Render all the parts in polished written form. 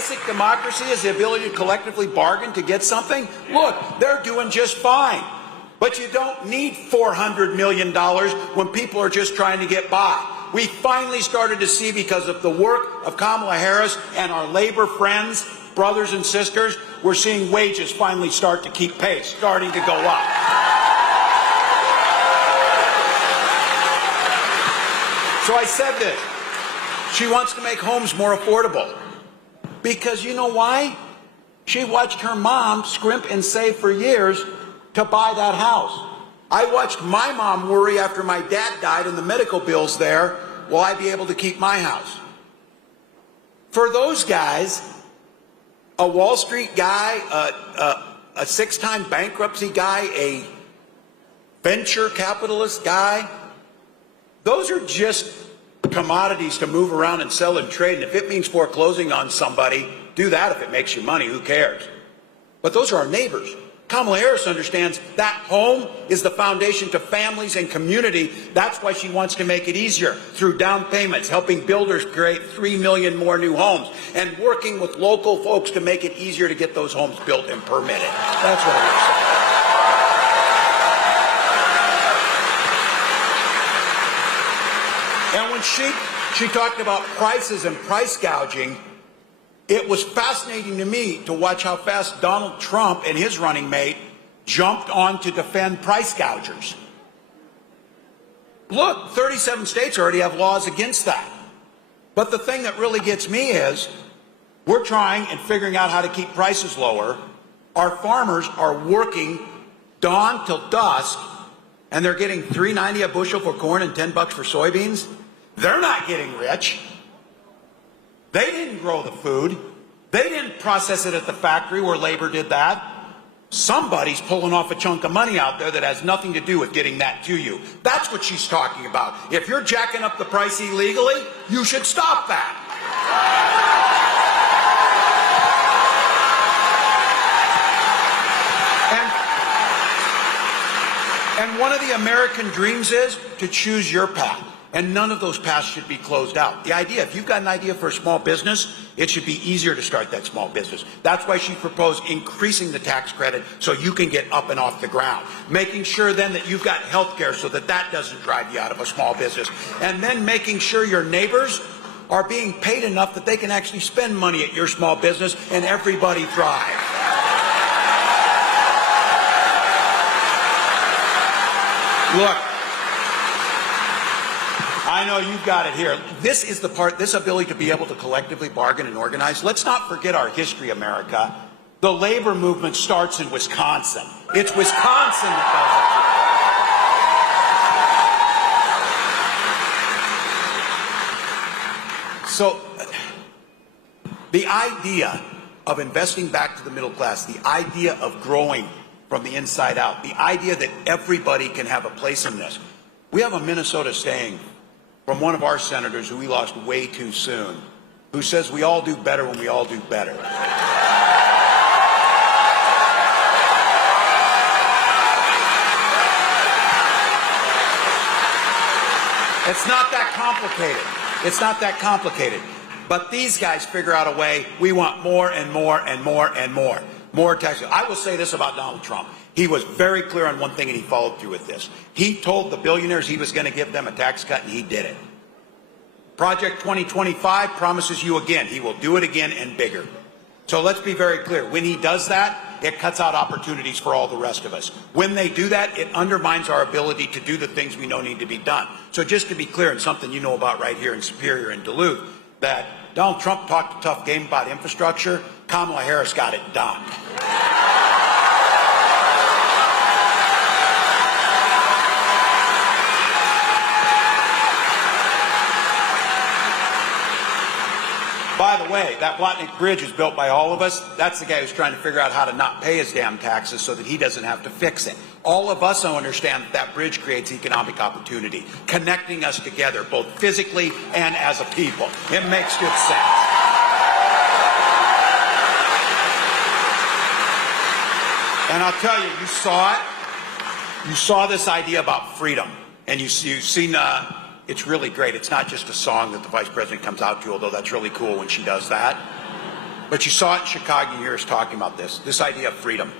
basic democracy is the ability to collectively bargain to get something, look, they're doing just fine. But you don't need $400 million when people are just trying to get by. We finally started to see, because of the work of Kamala Harris and our labor friends, brothers and sisters, we're seeing wages finally start to keep pace, starting to go up. So I said this. She wants to make homes more affordable. Because you know why? She watched her mom scrimp and save for years to buy that house. I watched my mom worry after my dad died and the medical bills there, will I be able to keep my house? For those guys, a Wall Street guy, a six-time bankruptcy guy, a venture capitalist guy, those are just commodities to move around and sell and trade. And if it means foreclosing on somebody, do that. If it makes you money, who cares? But those are our neighbors. Kamala Harris understands that home is the foundation to families and community. That's why she wants to make it easier through down payments, helping builders create 3 million more new homes, and working with local folks to make it easier to get those homes built and permitted. That's what we're saying. And when she talked about prices and price gouging, it was fascinating to me to watch how fast Donald Trump and his running mate jumped on to defend price gougers. Look, 37 states already have laws against that. But the thing that really gets me is we're trying and figuring out how to keep prices lower. Our farmers are working dawn till dusk, and they're getting $3.90 a bushel for corn and $10 for soybeans. They're not getting rich. They didn't grow the food. They didn't process it at the factory where labor did that. Somebody's pulling off a chunk of money out there that has nothing to do with getting that to you. That's what she's talking about. If you're jacking up the price illegally, you should stop that. And one of the American dreams is to choose your path. And none of those paths should be closed out. The idea, if you've got an idea for a small business, it should be easier to start that small business. That's why she proposed increasing the tax credit so you can get up and off the ground. Making sure then that you've got health care so that that doesn't drive you out of a small business. And then making sure your neighbors are being paid enough that they can actually spend money at your small business and everybody thrive. Look. I know you've got it here. This is the part, this ability to be able to collectively bargain and organize. Let's not forget our history, America. The labor movement starts in Wisconsin. It's Wisconsin that does it. So the idea of investing back to the middle class, the idea of growing from the inside out, the idea that everybody can have a place in this. We have a Minnesota saying from one of our senators who we lost way too soon, who says we all do better when we all do better. It's not that complicated. It's not that complicated. But these guys figure out a way. We want more and more and more and more. More taxes. I will say this about Donald Trump. He was very clear on one thing, and he followed through with this. He told the billionaires he was going to give them a tax cut, and he did it. Project 2025 promises you again. He will do it again and bigger. So let's be very clear. When he does that, it cuts out opportunities for all the rest of us. When they do that, it undermines our ability to do the things we know need to be done. So just to be clear, and something you know about right here in Superior and Duluth, that Donald Trump talked a tough game about infrastructure. Kamala Harris got it done. By the way, that platonic bridge is built by all of us. That's the guy who's trying to figure out how to not pay his damn taxes so that he doesn't have to fix it. All of us understand that that bridge creates economic opportunity, connecting us together, both physically and as a people. It makes good sense. And I'll tell you, you saw it. You saw this idea about freedom. And you've seen... it's really great. It's not just a song that the vice president comes out to, although that's really cool when she does that. But you saw it in Chicago, you hear us talking about this idea of freedom,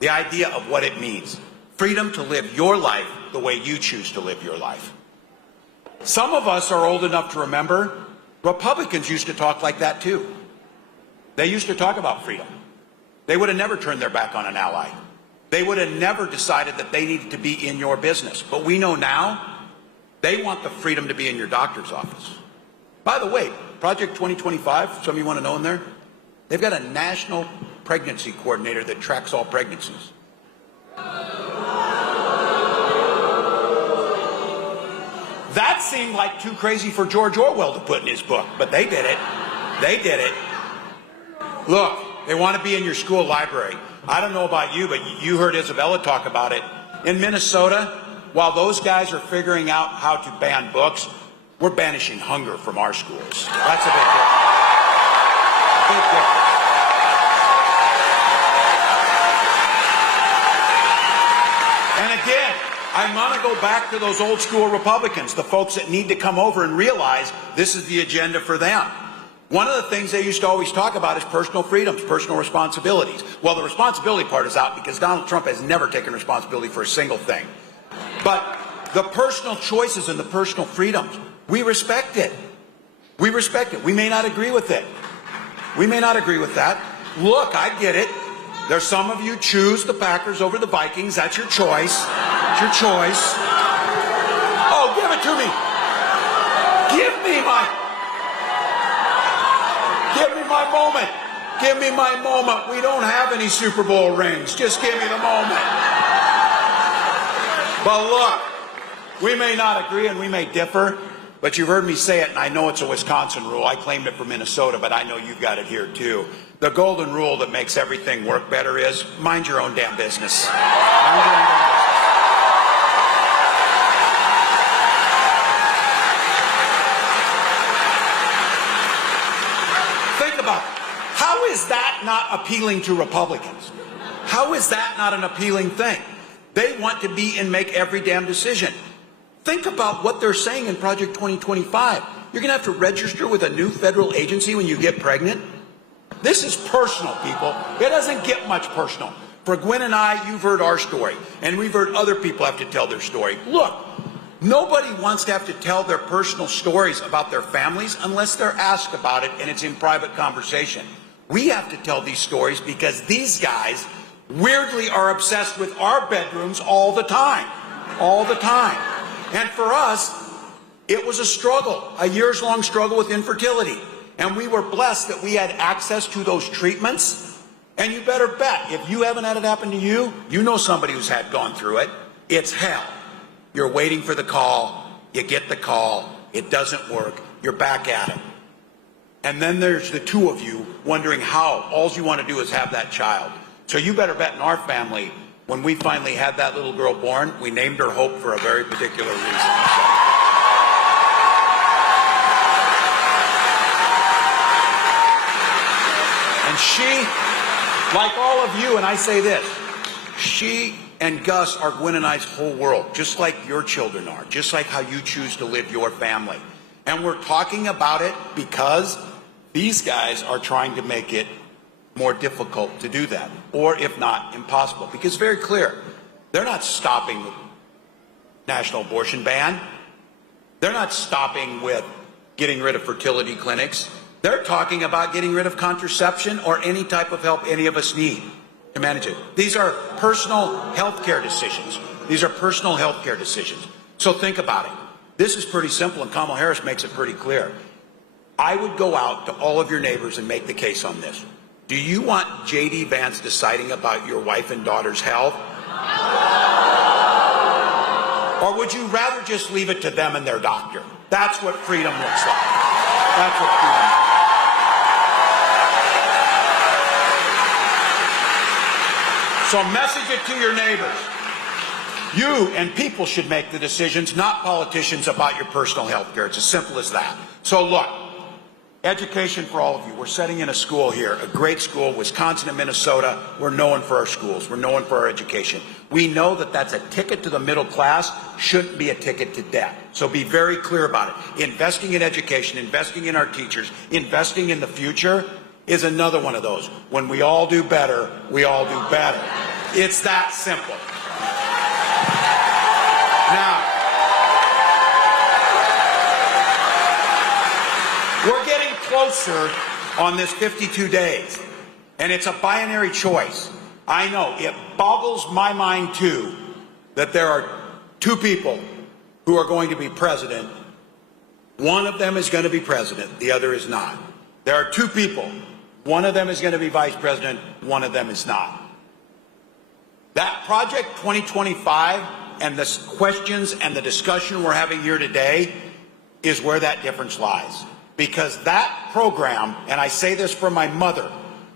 the idea of what it means. Freedom to live your life the way you choose to live your life. Some of us are old enough to remember Republicans used to talk like that too. They used to talk about freedom. They would have never turned their back on an ally. They would have never decided that they needed to be in your business. But we know now they want the freedom to be in your doctor's office. By the way, Project 2025, some of you want to know in there, they've got a national pregnancy coordinator that tracks all pregnancies. That seemed like too crazy for George Orwell to put in his book, but they did it. They did it. Look, they want to be in your school library. I don't know about you, but you heard Isabella talk about it. In Minnesota, while those guys are figuring out how to ban books, we're banishing hunger from our schools. That's a big difference. A big difference. And again, I want to go back to those old school Republicans, the folks that need to come over and realize this is the agenda for them. One of the things they used to always talk about is personal freedoms, personal responsibilities. Well, the responsibility part is out because Donald Trump has never taken responsibility for a single thing. But the personal choices and the personal freedoms, we respect it. We respect it. We may not agree with it. We may not agree with that. Look, I get it. There's some of you choose the Packers over the Vikings. That's your choice. It's your choice. Oh, give it to me. Give me my moment. Give me my moment. We don't have any Super Bowl rings. Just give me the moment. But look, we may not agree and we may differ, but you've heard me say it, and I know it's a Wisconsin rule. I claimed it for Minnesota, but I know you've got it here too. The golden rule that makes everything work better is mind your own damn business. Mind your own damn business. Think about it. How is that not appealing to Republicans? How is that not an appealing thing? They want to be and make every damn decision. Think about what they're saying in Project 2025. You're going to have to register with a new federal agency when you get pregnant. This is personal, people. It doesn't get much personal. For Gwen and I, you've heard our story, and we've heard other people have to tell their story. Look, nobody wants to have to tell their personal stories about their families unless they're asked about it and it's in private conversation. We have to tell these stories because these guys weirdly are obsessed with our bedrooms all the time. All the time. And for us, it was a struggle, a years-long struggle with infertility. And we were blessed that we had access to those treatments. And you better bet, if you haven't had it happen to you, you know somebody who's gone through it. It's hell. You're waiting for the call. You get the call. It doesn't work. You're back at it. And then there's the two of you wondering how. All you want to do is have that child. So you better bet in our family, when we finally had that little girl born, we named her Hope for a very particular reason. And she, like all of you, and I say this, she and Gus are Gwen and I's whole world, just like your children are, just like how you choose to live your family. And we're talking about it because these guys are trying to make it more difficult to do that, or if not, impossible. Because it's very clear, they're not stopping the national abortion ban. They're not stopping with getting rid of fertility clinics. They're talking about getting rid of contraception or any type of help any of us need to manage it. These are personal health care decisions. These are personal health care decisions. So think about it. This is pretty simple, and Kamala Harris makes it pretty clear. I would go out to all of your neighbors and make the case on this. Do you want J.D. Vance deciding about your wife and daughter's health? Or would you rather just leave it to them and their doctor? That's what freedom looks like. That's what freedom looks like. So message it to your neighbors. You and people should make the decisions, not politicians, about your personal health care. It's as simple as that. So look, education for all of you. We're setting in a school here, a great school, Wisconsin and Minnesota. We're known for our schools. We're known for our education. We know that that's a ticket to the middle class, shouldn't be a ticket to debt. So be very clear about it. Investing in education, investing in our teachers, investing in the future is another one of those. When we all do better, we all do better. It's that simple. Now, we're getting closer on this 52 days, and it's a binary choice. I know, it boggles my mind too that there are two people who are going to be president. One of them is going to be president, the other is not. There are two people. One of them is going to be vice president, one of them is not. That Project 2025 and the questions and the discussion we're having here today is where that difference lies. Because that program, and I say this for my mother,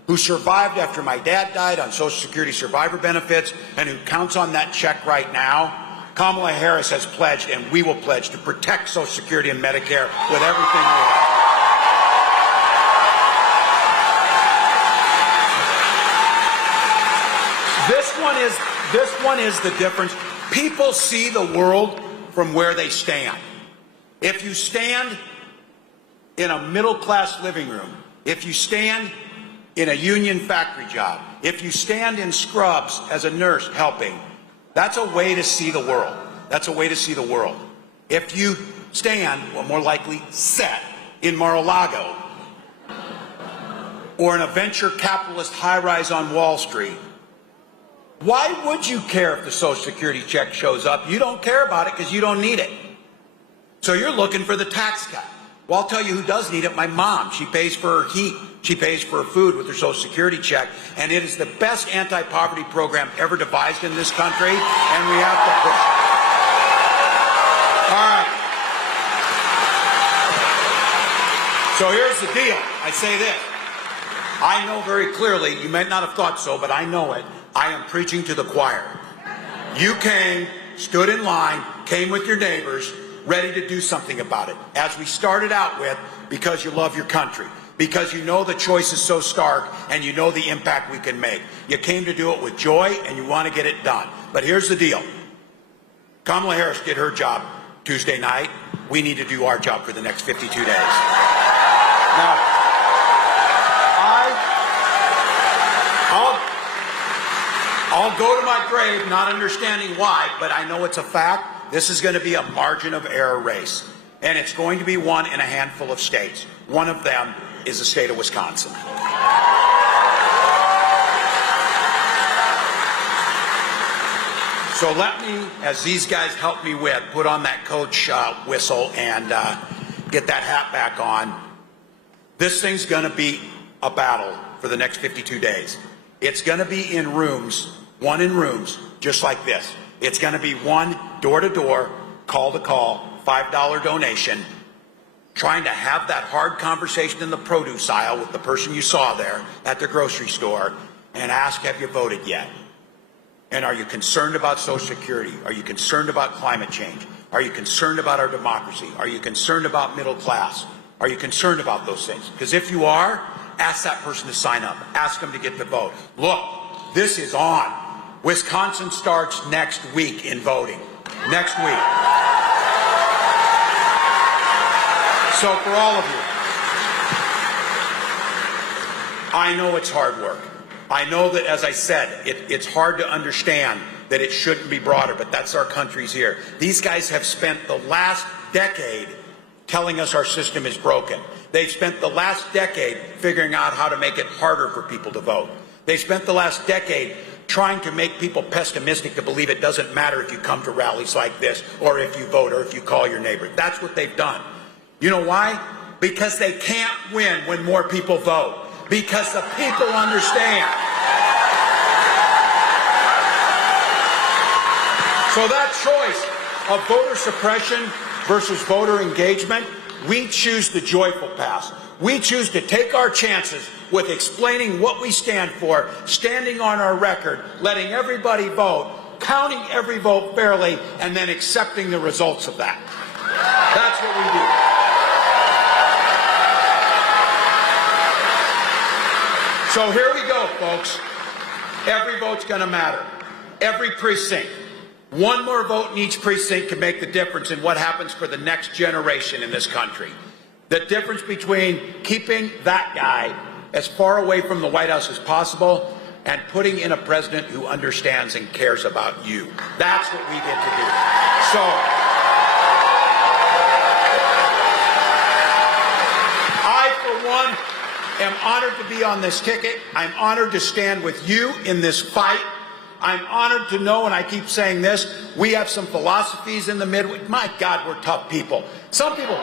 who survived after my dad died on Social Security survivor benefits and who counts on that check right now, Kamala Harris has pledged, and we will pledge, to protect Social Security and Medicare with everything we have. This one is the difference. People see the world from where they stand. If you stand in a middle-class living room, if you stand in a union factory job, if you stand in scrubs as a nurse helping, that's a way to see the world. That's a way to see the world. If you stand, or more likely sit, in Mar-a-Lago or in a venture capitalist high-rise on Wall Street, why would you care if the Social Security check shows up? You don't care about it because you don't need it. So you're looking for the tax cut. Well, I'll tell you who does need it. My mom. She pays for her heat. She pays for her food with her Social Security check. And it is the best anti-poverty program ever devised in this country, and we have to push it. All right. So here's the deal. I say this. I know very clearly, you may not have thought so, but I know it. I am preaching to the choir. You came, stood in line, came with your neighbors, ready to do something about it. As we started out with, because you love your country, because you know the choice is so stark and you know the impact we can make. You came to do it with joy and you want to get it done. But here's the deal. Kamala Harris did her job Tuesday night. We need to do our job for the next 52 days. Now, I'll go to my grave not understanding why, but I know it's a fact. This is going to be a margin of error race, and it's going to be won in a handful of states. One of them is the state of Wisconsin. So let me, as these guys help me with, put on that coach whistle and get that hat back on. This thing's going to be a battle for the next 52 days. It's going to be in rooms, one in rooms, just like this. It's going to be one door-to-door, call-to-call, $5 donation, trying to have that hard conversation in the produce aisle with the person you saw there at the grocery store and ask, have you voted yet? And are you concerned about Social Security? Are you concerned about climate change? Are you concerned about our democracy? Are you concerned about middle class? Are you concerned about those things? Because if you are, ask that person to sign up. Ask them to get the vote. Look, this is on. Wisconsin starts next week in voting. Next week. So for all of you, I know it's hard work. I know that, as I said, it's hard to understand that it shouldn't be broader, but that's our country's here. These guys have spent the last decade telling us our system is broken. They've spent the last decade figuring out how to make it harder for people to vote. They spent the last decade trying to make people pessimistic to believe it doesn't matter if you come to rallies like this, or if you vote, or if you call your neighbor. That's what they've done. You know why? Because they can't win when more people vote. Because the people understand. So that choice of voter suppression versus voter engagement, we choose the joyful path. We choose to take our chances with explaining what we stand for, standing on our record, letting everybody vote, counting every vote fairly, and then accepting the results of that. That's what we do. So here we go, folks. Every vote's going to matter. Every precinct. One more vote in each precinct can make the difference in what happens for the next generation in this country. The difference between keeping that guy as far away from the White House as possible and putting in a president who understands and cares about you. That's what we get to do. So I, for one, am honored to be on this ticket. I'm honored to stand with you in this fight. I'm honored to know, and I keep saying this, we have some philosophies in the Midwest. My God, we're tough people. Some people,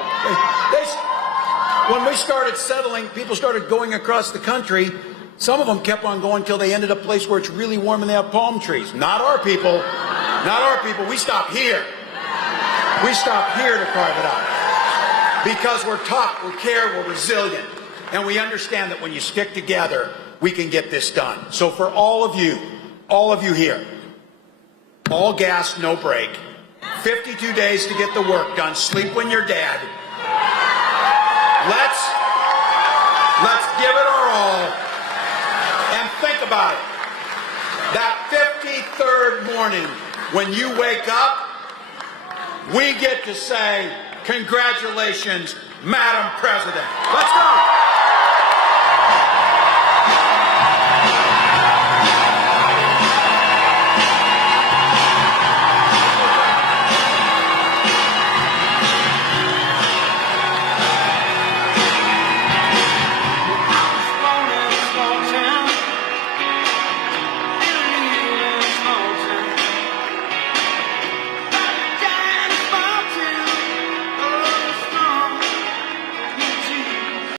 when we started settling, people started going across the country. Some of them kept on going until they ended up a place where it's really warm and they have palm trees. Not our people. Not our people. We stop here. We stop here to carve it out. Because we're tough, we care, we're resilient. And we understand that when you stick together, we can get this done. So for all of you here, all gas, no break, 52 days to get the work done, sleep when you're dead. Let's give it our all and think about it. That 53rd morning when you wake up, we get to say, congratulations, Madam President. Let's go.